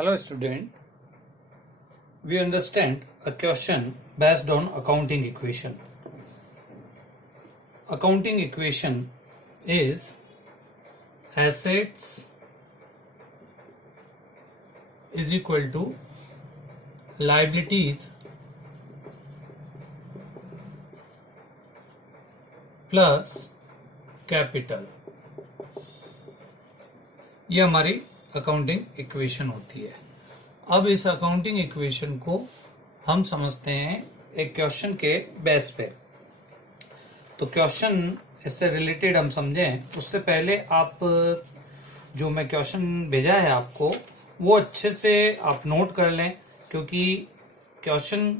Hello student, we understand a question based on accounting equation. Accounting equation is assets is equal to liabilities plus capital. ये हमारी accounting equation होती है। अब इस accounting equation को हम समझते हैं एक क्वेश्चन के बेस पे। तो क्वेश्चन इससे रिलेटेड हम समझें उससे पहले आप जो मैं क्वेश्चन भेजा है आपको वो अच्छे से आप नोट कर लें, क्योंकि क्वेश्चन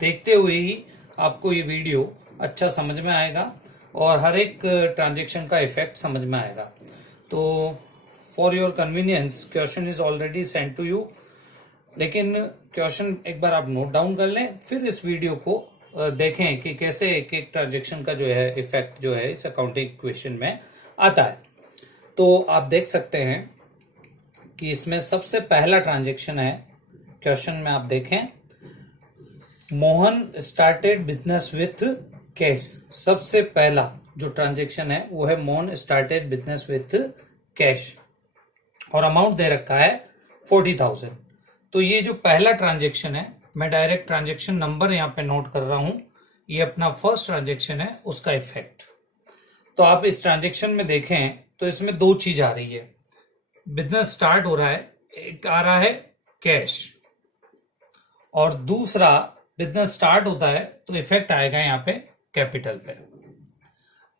देखते हुए ही आपको ये वीडियो अच्छा समझ में आएगा और हर एक ट्रांजैक्शन का इफेक्ट समझ में आएगा। तो for your convenience question is already send to you, लेकिन क्वेश्चन एक बार आप नोट डाउन कर लें, फिर इस वीडियो को देखें कि कैसे एक एक ट्रांजैक्शन का जो है इफेक्ट जो है इस अकाउंटिंग इक्वेशन में आता है। तो आप देख सकते हैं कि इसमें सबसे पहला ट्रांजैक्शन है, क्वेश्चन में आप देखें, Mohan started business with cash. सबसे पहला जो ट्रांजैक्शन है वो है Mohan started business with cash और अमाउंट दे रखा है 40,000। तो ये जो पहला ट्रांजैक्शन है, मैं डायरेक्ट ट्रांजैक्शन नंबर यहां पे नोट कर रहा हूं, ये अपना फर्स्ट ट्रांजैक्शन है, उसका इफेक्ट। तो आप इस ट्रांजैक्शन में देखें तो इसमें दो चीज आ रही है, बिजनेस स्टार्ट हो रहा है, एक आ रहा है कैश और दूसरा बिजनेस स्टार्ट होता है तो इफेक्ट आएगा यहाँ पे कैपिटल पे।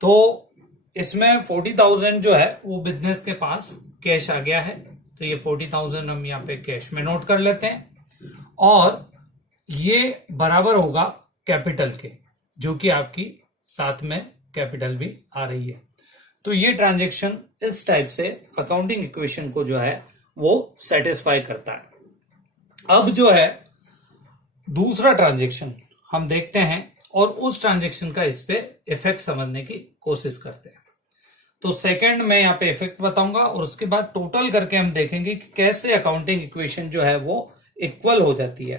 तो इसमें 40,000 जो है वो बिजनेस के पास कैश आ गया है, तो ये 40,000 हम यहाँ पे कैश में नोट कर लेते हैं और ये बराबर होगा कैपिटल के, जो कि आपकी साथ में कैपिटल भी आ रही है। तो ये ट्रांजैक्शन इस टाइप से अकाउंटिंग इक्वेशन को जो है वो सेटिस्फाई करता है। अब जो है दूसरा ट्रांजैक्शन हम देखते हैं और उस ट्रांजैक्शन का इस पे इफेक्ट समझने की कोशिश करते हैं। तो सेकंड में यहाँ पे इफेक्ट बताऊंगा और उसके बाद टोटल करके हम देखेंगे कि कैसे अकाउंटिंग इक्वेशन जो है वो इक्वल हो जाती है।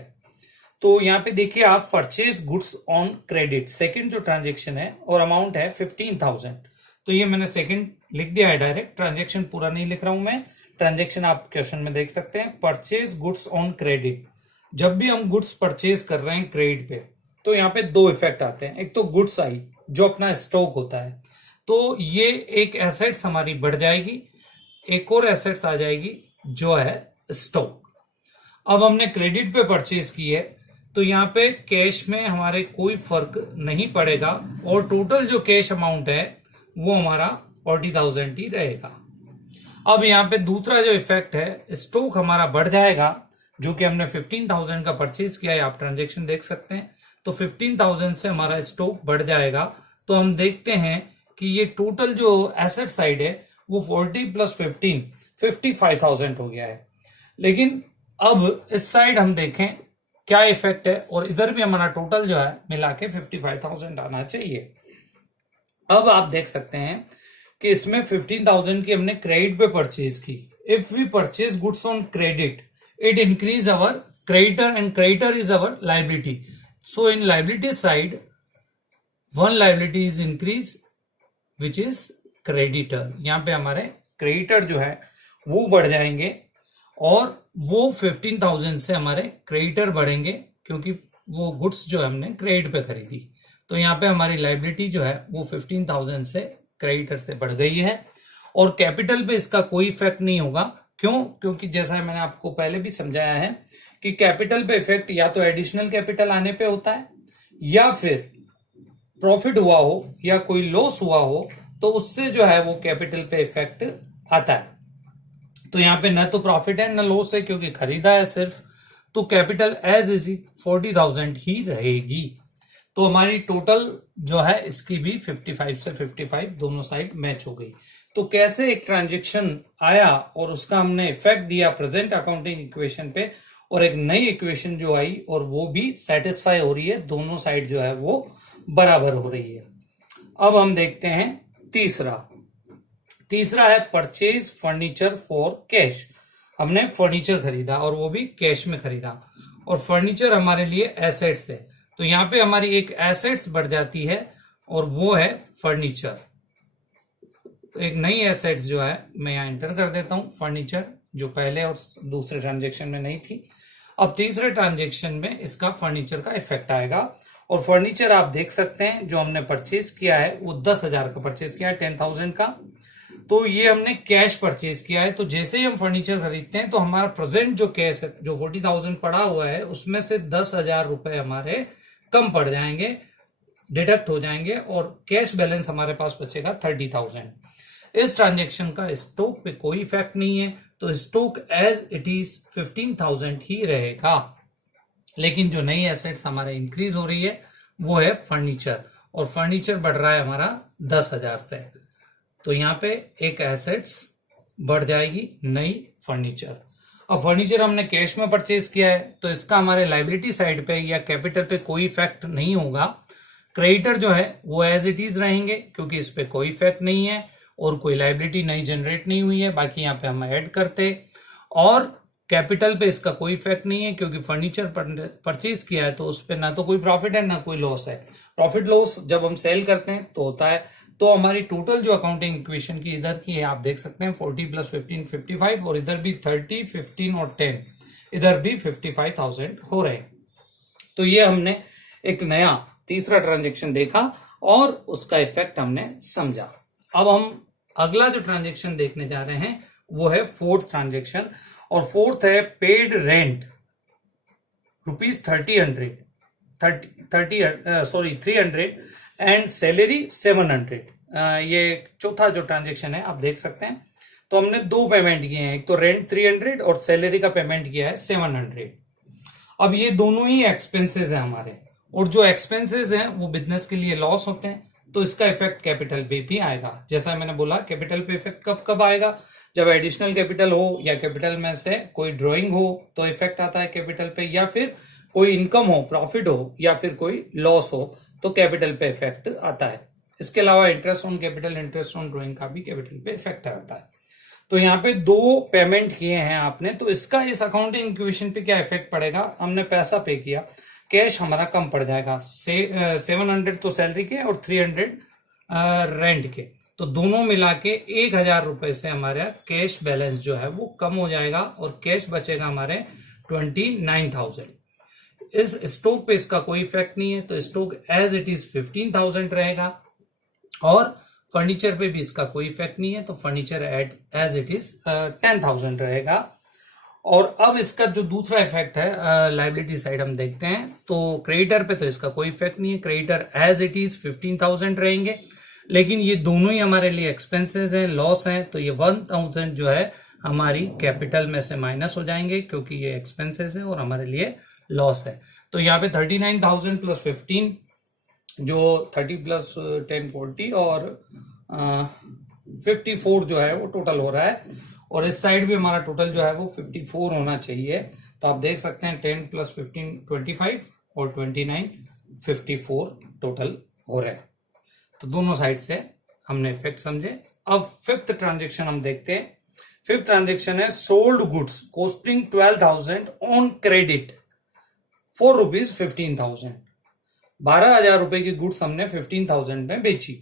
तो यहाँ पे देखिए आप, purchase goods on credit second जो ट्रांजैक्शन है और अमाउंट है 15,000। तो ये मैंने सेकंड लिख दिया है डायरेक्ट, ट्रांजैक्शन पूरा नहीं लिख रहा हूं मैं, ट्रांजैक्शन आप क्वेश्चन में देख सकते हैं। परचेज गुड्स ऑन क्रेडिट, जब भी हम गुड्स परचेज कर रहे हैं क्रेडिट पे तो यहाँ पे दो इफेक्ट आते हैं। एक तो गुड्स आई जो अपना स्टॉक होता है, तो ये एक एसेट्स हमारी बढ़ जाएगी, एक और एसेट्स आ जाएगी जो है स्टॉक। अब हमने क्रेडिट पे परचेज की है तो यहाँ पे कैश में हमारे कोई फर्क नहीं पड़ेगा और टोटल जो कैश अमाउंट है वो हमारा 40,000 ही रहेगा। अब यहाँ पे दूसरा जो इफेक्ट है, स्टॉक हमारा बढ़ जाएगा, जो कि हमने 15,000 का परचेज किया है, आप ट्रांजेक्शन देख सकते हैं। तो 15,000 से हमारा स्टॉक बढ़ जाएगा। तो हम देखते हैं कि ये टोटल जो एसेट साइड है वो 40 प्लस 15 55,000 हो गया है। लेकिन अब इस साइड हम देखें क्या इफेक्ट है और इधर भी हमारा टोटल जो है मिला के 55,000 आना चाहिए। अब आप देख सकते हैं कि इसमें 15,000 की हमने क्रेडिट पे परचेज की। If we purchase goods on credit it increase our creditor and creditor is our liability. So in liability side one liability is increase which is creditor. यहाँ पे हमारे क्रेडिटर जो है वो बढ़ जाएंगे और वो 15,000 से हमारे क्रेडिटर बढ़ेंगे, क्योंकि वो गुड्स जो हमने क्रेडिट पे खरीदी। तो यहाँ पे हमारी लाइबिलिटी जो है वो 15,000 से क्रेडिटर से बढ़ गई है और कैपिटल पे इसका कोई इफेक्ट नहीं होगा। क्यों? क्योंकि जैसा मैंने आपको पहले भी समझाया है कि कैपिटल पे इफेक्ट या तो एडिशनल कैपिटल आने पे होता है या फिर प्रॉफिट हुआ हो या कोई लॉस हुआ हो तो उससे जो है वो कैपिटल पे इफेक्ट आता है। तो यहाँ पे न तो प्रॉफिट है न लॉस है, क्योंकि खरीदा है सिर्फ, तो कैपिटल एज इज 40,000 ही रहेगी। तो हमारी टोटल जो है इसकी भी 55 से 55 दोनों साइड मैच हो गई। तो कैसे एक ट्रांजैक्शन आया और उसका हमने इफेक्ट दिया प्रेजेंट अकाउंटिंग इक्वेशन पे और एक नई इक्वेशन जो आई और वो भी सेटिस्फाई हो रही है, दोनों साइड जो है वो बराबर हो रही है। अब हम देखते हैं तीसरा है परचेज फर्नीचर फॉर कैश। हमने फर्नीचर खरीदा और वो भी कैश में खरीदा, और फर्नीचर हमारे लिए एसेट्स है, तो यहाँ पे हमारी एक एसेट्स बढ़ जाती है और वो है फर्नीचर। तो एक नई एसेट्स जो है मैं यहाँ एंटर कर देता हूं, फर्नीचर, जो पहले और दूसरे ट्रांजेक्शन में नहीं थी। अब तीसरे ट्रांजेक्शन में इसका फर्नीचर का इफेक्ट आएगा, और फर्नीचर आप देख सकते हैं जो हमने परचेज किया है वो 10,000 का परचेज किया है, 10,000 का। तो ये हमने कैश परचेज किया है, तो जैसे ही हम फर्नीचर खरीदते हैं तो हमारा प्रेजेंट जो कैश है, जो 40,000 पड़ा हुआ है, उसमें से 10,000 रुपए हमारे कम पड़ जाएंगे, डिडक्ट हो जाएंगे, और कैश बैलेंस हमारे पास बचेगा 30,000। इस ट्रांजेक्शन का स्टॉक पे कोई इफेक्ट नहीं है, तो स्टॉक एज इट इज 15,000 ही रहेगा। लेकिन जो नई एसेट्स हमारे इंक्रीज हो रही है वो है फर्नीचर, और फर्नीचर बढ़ रहा है हमारा 10,000 से। तो यहाँ पे एक एसेट्स बढ़ जाएगी, नई फर्नीचर। अब फर्नीचर हमने कैश में परचेज किया है, तो इसका हमारे लाइबिलिटी साइड पे या कैपिटल पे कोई इफेक्ट नहीं होगा। क्रेडिटर जो है वो एज इट इज रहेंगे, क्योंकि इस पे कोई इफेक्ट नहीं है और कोई लाइबिलिटी नई जनरेट नहीं हुई है। बाकी यहाँ पे हम ऐड करते, और कैपिटल पे इसका कोई इफेक्ट नहीं है, क्योंकि फर्नीचर परचेज किया है तो उस पर ना तो कोई प्रॉफिट है ना कोई लॉस है। प्रॉफिट लॉस जब हम सेल करते हैं तो होता है। तो हमारी टोटल जो अकाउंटिंग इक्वेशन की इधर की है आप देख सकते हैं, 40 + 15 55, और इधर भी 30 15 और 10, इधर भी 55,000 हो रहे हैं। तो ये हमने एक नया तीसरा ट्रांजेक्शन देखा और उसका इफेक्ट हमने समझा। अब हम अगला जो ट्रांजेक्शन देखने जा रहे हैं वो है फोर्थ ट्रांजेक्शन, और फोर्थ है पेड रेंट ₹300 एंड सैलरी 700। ये चौथा जो ट्रांजेक्शन है आप देख सकते हैं। तो हमने दो पेमेंट किए हैं, एक तो रेंट 300 और सैलरी का पेमेंट किया है 700। अब ये दोनों ही एक्सपेंसेस हैं हमारे, और जो एक्सपेंसेस हैं वो बिजनेस के लिए लॉस होते हैं, तो इसका इफेक्ट कैपिटल पे भी आएगा। जैसा मैंने बोला, कैपिटल पे इफेक्ट कब कब आएगा, जब एडिशनल कैपिटल हो या कैपिटल में से कोई ड्रॉइंग हो तो इफेक्ट आता है कैपिटल पे, या फिर कोई इनकम हो, प्रॉफिट हो, या फिर कोई लॉस हो तो कैपिटल पे इफेक्ट आता है। इसके अलावा interest on capital, interest on drawing का भी कैपिटल पे इफेक्ट आता है। तो यहाँ पे दो पेमेंट किए हैं आपने, तो इसका इस अकाउंटिंग इक्वेशन पे क्या इफेक्ट पड़ेगा। हमने पैसा पे किया, कैश हमारा कम पड़ जाएगा, 700 तो सैलरी के और 300 रेंट के, तो दोनों मिला के 1,000 रुपए से हमारा कैश बैलेंस जो है वो कम हो जाएगा, और कैश बचेगा हमारे 29,000। इस स्टॉक पे इसका कोई इफेक्ट नहीं है, तो स्टॉक एज इट इज 15,000 रहेगा, और फर्नीचर पे भी इसका कोई इफेक्ट नहीं है, तो फर्नीचर एज इट इज 10,000 रहेगा। और अब इसका जो दूसरा इफेक्ट है लाइबिलिटी साइड हम देखते हैं, तो क्रेडिटर पे तो इसका कोई इफेक्ट नहीं है, क्रेडिटर एज इट इज 15,000 रहेंगे। लेकिन ये दोनों ही हमारे लिए एक्सपेंसेस हैं, लॉस हैं, तो ये 1,000 जो है हमारी कैपिटल में से माइनस हो जाएंगे, क्योंकि ये एक्सपेंसेस है और हमारे लिए लॉस है। तो यहाँ पे 39,000 + 15, जो 30 + 10 40 और 54 जो है वो टोटल हो रहा है, और इस साइड भी हमारा टोटल जो है वो 54 होना चाहिए। तो आप देख सकते हैं 10 + 15 25 और 29 54 टोटल हो रहे हैं। तो दोनों साइड से हमने इफेक्ट समझे। अब फिफ्थ ट्रांजेक्शन हम देखते हैं। फिफ्थ ट्रांजेक्शन है sold goods costing 12,000 on credit for ₹15,000। 12,000 रुपए की गुड्स हमने 15,000 में बेची।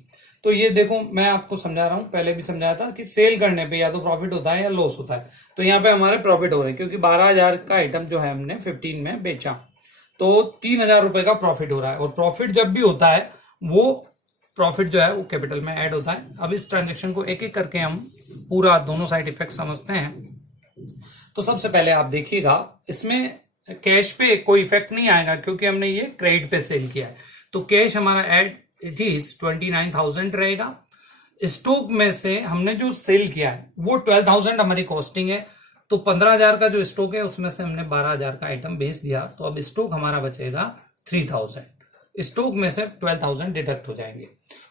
तो ये देखो, मैं आपको समझा रहा हूं, पहले भी समझाया था कि सेल करने पे या तो प्रॉफिट होता है या लॉस होता है। तो यहाँ पे हमारे प्रॉफिट हो रहे हैं, क्योंकि 12,000 का आइटम जो है हमने 15 में बेचा, तो 3,000 रुपए का प्रॉफिट हो रहा है। और प्रॉफिट जब भी होता है वो प्रॉफिट जो है वो कैपिटल में ऐड होता है। अब इस ट्रांजेक्शन को एक एक करके हम पूरा दोनों साइड इफेक्ट समझते हैं। तो सबसे पहले आप देखिएगा, इसमें कैश पे कोई इफेक्ट नहीं आएगा, क्योंकि हमने ये क्रेडिट पे सेल किया है। तो कैश हमारा एड इट इज 29,000 रहेगा। स्टॉक में से हमने जो सेल किया है वो 12,000 हमारी कॉस्टिंग है, तो 15,000 का जो स्टॉक है उसमें से हमने 12,000 का आइटम बेच दिया, तो अब स्टॉक हमारा बचेगा 3,000। स्टॉक में से 12,000 डिडक्ट हो जाएंगे।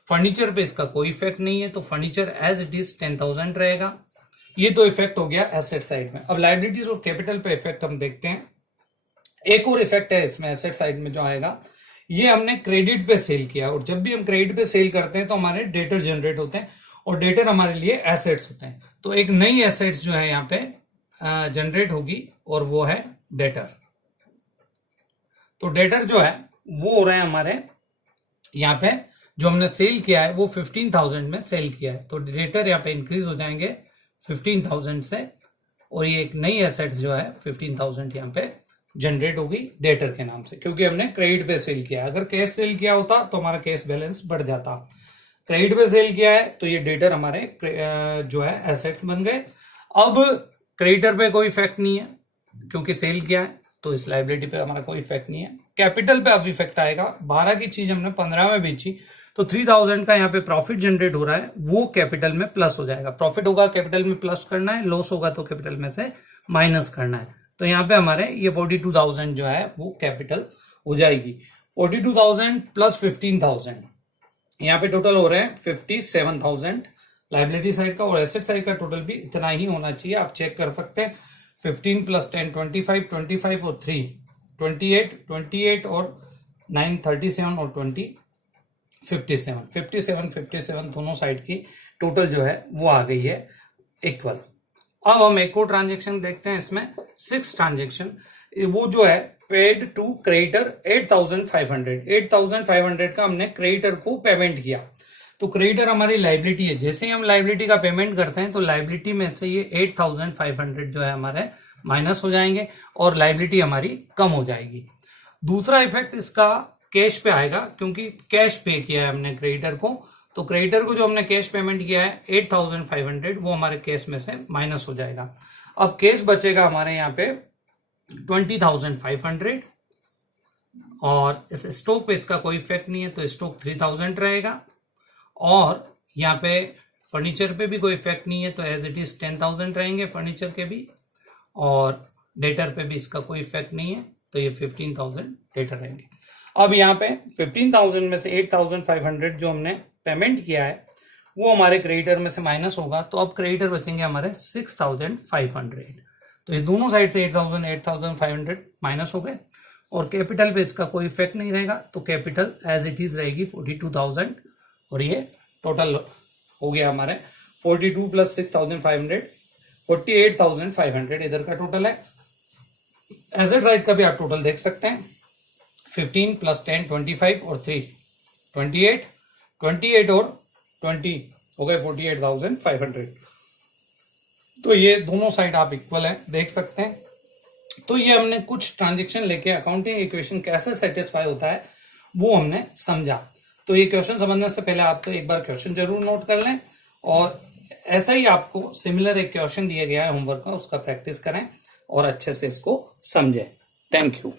फर्नीचर पे इसका कोई इफेक्ट नहीं है, तो फर्नीचर एज इट इज 10,000 रहेगा। ये तो इफेक्ट हो गया एसेट साइड में। अब लायबिलिटीज और कैपिटल पे इफेक्ट हम देखते हैं। एक और इफेक्ट है इसमें एसेट साइड में जो आएगा, ये हमने क्रेडिट पे सेल किया, और जब भी हम क्रेडिट पे सेल करते हैं तो हमारे डेटर जनरेट होते हैं, और डेटर हमारे लिए एसेट्स होते हैं। तो एक नई एसेट्स जो है यहाँ पे जनरेट होगी और वो है डेटर। तो डेटर जो है वो हो रहे हैं हमारे यहाँ पे, जो हमने सेल किया है वो 15,000 में सेल किया है, तो डेटर यहाँ पे इंक्रीज हो जाएंगे 15,000 से, और ये एक नई एसेट्स जो है 15,000 यहाँ पे जनरेट होगी डेटर के नाम से, क्योंकि हमने क्रेडिट पे सेल किया। अगर कैश सेल किया होता तो हमारा कैश बैलेंस बढ़ जाता, क्रेडिट पे सेल किया है तो ये डेटर हमारे जो है एसेट्स बन गए। अब क्रेडिटर पे कोई इफेक्ट नहीं है क्योंकि सेल किया है, तो इस लाइबिलिटी पे हमारा कोई इफेक्ट नहीं है। कैपिटल पे अब इफेक्ट आएगा, 12 की चीज हमने 15 में बेची तो 3,000 का यहाँ पे प्रॉफिट जनरेट हो रहा है, वो कैपिटल में प्लस हो जाएगा। प्रॉफिट होगा कैपिटल में प्लस करना है, लॉस होगा तो कैपिटल में से माइनस करना है। तो यहाँ पे हमारे ये 42,000 जो है वो कैपिटल हो जाएगी। 42,000 प्लस 15,000, यहाँ पे टोटल हो रहे हैं 57,000 लाइबिलिटी साइड का, और एसेट साइड का टोटल भी इतना ही होना चाहिए। आप चेक कर सकते हैं 15 प्लस 10 25, 25 और 3 28, 28 और 9 37 और 20 57, 57 57 दोनों साइड की टोटल जो है वो आ गई है इक्वल। अब हम एक और ट्रांजेक्शन देखते हैं इसमें, 6 ट्रांजेक्शन, वो जो है पेड टू क्रेडिटर 8,500 का हमने क्रेडिटर को पेमेंट किया। तो क्रेडिटर हमारी लाइबिलिटी है, जैसे ही हम लाइबिलिटी का पेमेंट करते हैं तो लाइबिलिटी में से ये 8,500 जो है हमारे माइनस हो जाएंगे और लाइबिलिटी हमारी कम हो जाएगी। दूसरा इफेक्ट इसका कैश पे आएगा, क्योंकि कैश पे किया है हमने क्रेडिटर को, तो क्रेडिटर को जो हमने कैश पेमेंट किया है 8,500 वो हमारे कैश में से माइनस हो जाएगा। अब कैश बचेगा हमारे यहाँ पे 20,500, और इस स्टॉक पे इसका कोई इफेक्ट नहीं है तो स्टॉक 3,000 रहेगा, और यहाँ पे फर्नीचर पे भी कोई इफेक्ट नहीं है तो एज इट इज 10,000 रहेंगे फर्नीचर के भी, और डेटर पे भी इसका कोई इफेक्ट नहीं है तो ये 15,000 डेटर रहेंगे। अब यहाँ पे 15,000 में से 8,500 जो हमने पेमेंट किया है वो हमारे क्रेडिटर में से माइनस होगा, तो अब क्रेडिटर बचेंगे हमारे 6,500। तो ये दोनों साइड से 8,000 8,500 माइनस हो गए, और कैपिटल पे इसका कोई इफेक्ट नहीं रहेगा, तो कैपिटल एज इट इज रहेगी 42,000, और ये टोटल हो गया हमारे 42 प्लस 6,500 48,500 इधर का टोटल है। एसेट साइड का भी आप टोटल देख सकते हैं, 15 प्लस 10 25 और 3 28, 28 और 20 हो गए 48,500। तो ये दोनों साइड आप इक्वल है देख सकते हैं। तो ये हमने कुछ ट्रांजेक्शन लेके अकाउंटिंग इक्वेशन कैसे सेटिस्फाई होता है वो हमने समझा। तो ये क्वेश्चन समझने से पहले आप तो एक बार क्वेश्चन जरूर नोट कर लें, और ऐसा ही आपको सिमिलर एक क्वेश्चन दिया गया है होमवर्क में, उसका प्रैक्टिस करें और अच्छे से इसको समझें। Thank you.